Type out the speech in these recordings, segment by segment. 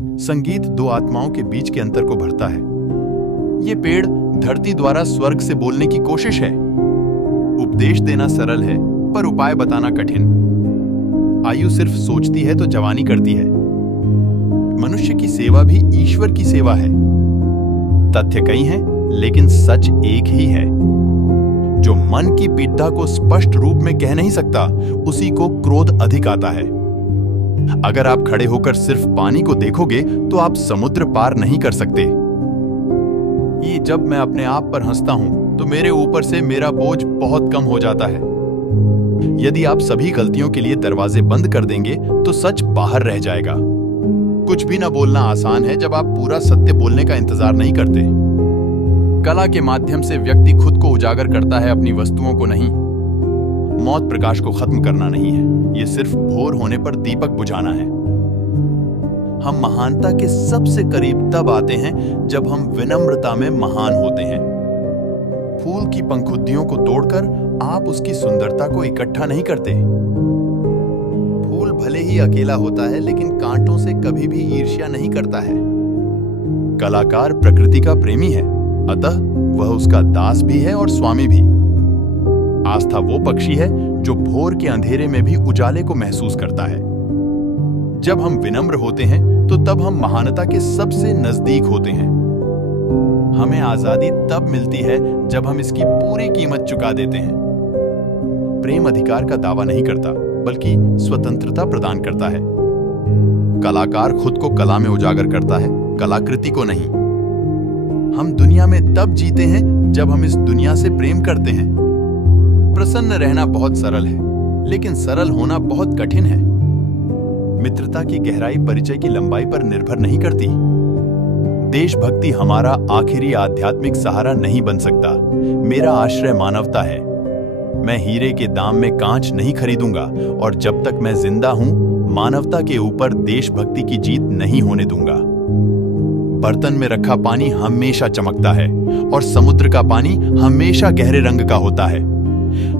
संगीत दो आत्माओं के बीच के अंतर को भरता है। ये पेड़ धरती द्वारा स्वर्ग से बोलने की कोशिश है। उपदेश देना सरल है, पर उपाय बताना कठिन। आयु सिर्फ सोचती है तो जवानी करती है। मनुष्य की सेवा भी ईश्वर की सेवा है। तथ्य कई हैं, लेकिन सच एक ही है। जो मन की पीड़ा को स्पष्ट रूप में कह नहीं सकता, उसी को क्रोध अधिक आता है। अगर आप खड़े होकर सिर्फ पानी को देखोगे तो आप समुद्र पार नहीं कर सकते। ये जब मैं अपने आप पर हंसता हूं तो मेरे ऊपर से मेरा बोझ बहुत कम हो जाता है। यदि आप सभी गलतियों के लिए दरवाजे बंद कर देंगे तो सच बाहर रह जाएगा। कुछ भी ना बोलना आसान है जब आप पूरा सत्य बोलने का इंतजार नहीं करते। कला के माध्यम से व्यक्ति खुद को उजागर करता है, अपनी वस्तुओं को नहीं। मौत प्रकाश को खत्म करना नहीं है, यह सिर्फ भोर होने पर दीपक बुझाना है। हम महानता के सबसे करीब तब आते हैं जब हम विनम्रता में महान होते हैं। फूल की पंखुड़ियों को तोड़कर आप उसकी सुंदरता को इकट्ठा नहीं करते। फूल भले ही अकेला होता है, लेकिन कांटों से कभी भी ईर्ष्या नहीं करता है। कलाकार प्रकृति का प्रेमी है, अतः वह उसका दास भी है और स्वामी भी। आस्था वो पक्षी है जो भोर के अंधेरे में भी उजाले को महसूस करता है। जब हम विनम्र होते हैं तो तब हम महानता के सबसे नजदीक होते हैं। हमें आजादी तब मिलती है जब हम इसकी पूरी कीमत चुका देते हैं। प्रेम अधिकार का दावा नहीं करता, बल्कि स्वतंत्रता प्रदान करता है। कलाकार खुद को कला में उजागर करता है, कलाकृति को नहीं। हम दुनिया में तब जीते हैं जब हम इस दुनिया से प्रेम करते हैं। प्रसन्न रहना बहुत सरल है, लेकिन सरल होना बहुत कठिन है। मित्रता की गहराई परिचय की लंबाई पर निर्भर नहीं करती। देशभक्ति हमारा आखिरी आध्यात्मिक सहारा नहीं बन सकता। मेरा आश्रय मानवता है। मैं हीरे के दाम में कांच नहीं खरीदूंगा, और जब तक मैं जिंदा हूं, मानवता के ऊपर देशभक्ति की जीत नहीं होने दूंगा। बर्तन में रखा पानी हमेशा चमकता है, और समुद्र का पानी हमेशा गहरे रंग का होता है।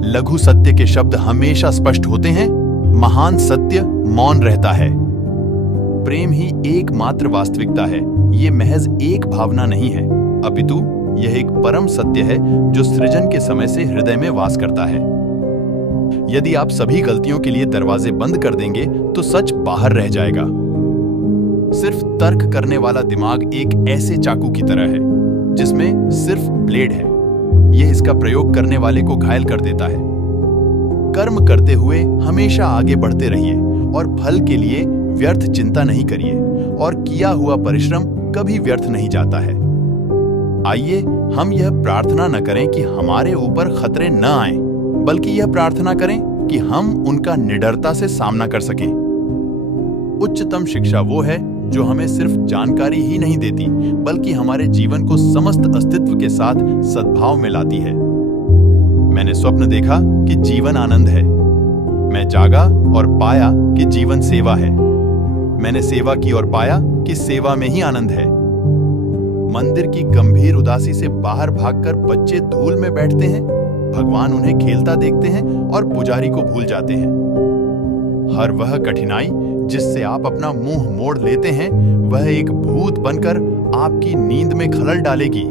लघु सत्य के शब्द हमेशा स्पष्ट होते हैं, महान सत्य मौन रहता है। प्रेम ही एकमात्र वास्तविकता है। ये महज एक भावना नहीं है, अपितु यह एक परम सत्य है जो सृजन के समय से हृदय में वास करता है। यदि आप सभी गलतियों के लिए दरवाजे बंद कर देंगे तो सच बाहर रह जाएगा। सिर्फ तर्क करने वाला दिमाग एक ऐसे चाकू की तरह है जिसमें सिर्फ ब्लेड है। यह इसका प्रयोग करने वाले को घायल कर देता है। कर्म करते हुए हमेशा आगे बढ़ते रहिए और फल के लिए व्यर्थ चिंता नहीं करिए, और किया हुआ परिश्रम कभी व्यर्थ नहीं जाता है। आइए हम यह प्रार्थना न करें कि हमारे ऊपर खतरे न आएं, बल्कि यह प्रार्थना करें कि हम उनका निडरता से सामना कर सकें। उच्चतम शिक्षा वो है जो हमें सिर्फ जानकारी ही नहीं देती, बल्कि हमारे जीवन को समस्त अस्तित्व के साथ सद्भाव में लाती है। मैंने स्वप्न देखा कि जीवन आनंद है। मैं जागा और पाया कि जीवन सेवा है। मैंने सेवा की और पाया कि सेवा में ही आनंद है। मंदिर की गंभीर उदासी से बाहर भागकर बच्चे धूल में बैठते हैं। भगवान उन्हें खेलता देखते हैं और पुजारी को भूल जाते हैं। हर वह कठिनाई जिससे आप अपना मुंह मोड़ लेते हैं, वह एक भूत बनकर आपकी नींद में खलल डालेगी।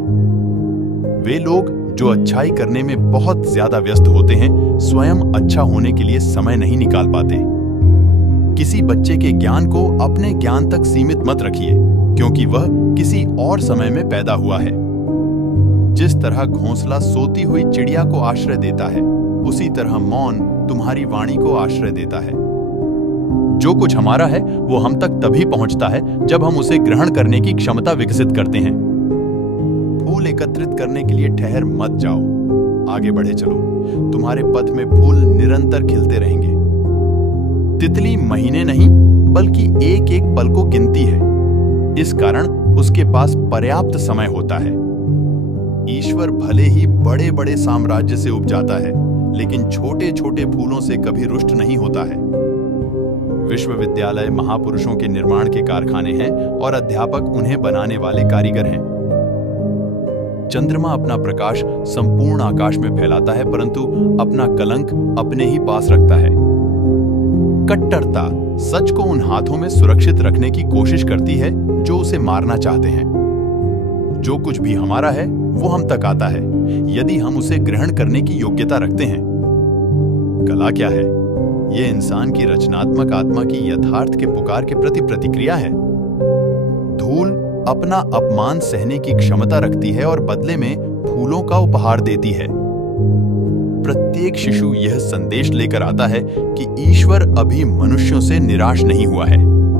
वे लोग जो अच्छाई करने में बहुत ज्यादा व्यस्त होते हैं, स्वयं अच्छा होने के लिए समय नहीं निकाल पाते। किसी बच्चे के ज्ञान को अपने ज्ञान तक सीमित मत रखिए, क्योंकि वह किसी और समय में पैदा हुआ है। जिस तरह घोंसला सोती हुई चिड़िया को आश्रय देता है, उसी तरह मौन तुम्हारी वाणी को आश्रय देता है। जो कुछ हमारा है वो हम तक तभी पहुंचता है जब हम उसे ग्रहण करने की क्षमता विकसित करते हैं। फूल एकत्रित करने के लिए ठहर मत जाओ, आगे बढ़े चलो। तुम्हारे पथ में फूल निरंतर खिलते रहेंगे। तितली महीने नहीं बल्कि एक एक पल को गिनती है। इस कारण उसके पास पर्याप्त समय होता है। ईश्वर भले ही बड़े बड़े साम्राज्य से उपजाता है, लेकिन छोटे छोटे फूलों से कभी रुष्ट नहीं होता है। विश्वविद्यालय महापुरुषों के निर्माण के कारखाने हैं और अध्यापक उन्हें बनाने वाले कारीगर हैं। चंद्रमा अपना प्रकाश संपूर्ण आकाश में फैलाता है, परंतु अपना कलंक अपने ही पास रखता है। कट्टरता सच को उन हाथों में सुरक्षित रखने की कोशिश करती है जो उसे मारना चाहते हैं। जो कुछ भी हमारा है वो हम तक आता है यदि हम उसे ग्रहण करने की योग्यता रखते हैं। कला क्या है? ये इंसान की रचनात्मक आत्मा की यथार्थ के पुकार के प्रति प्रतिक्रिया है। धूल अपना अपमान सहने की क्षमता रखती है और बदले में फूलों का उपहार देती है। प्रत्येक शिशु यह संदेश लेकर आता है कि ईश्वर अभी मनुष्यों से निराश नहीं हुआ है।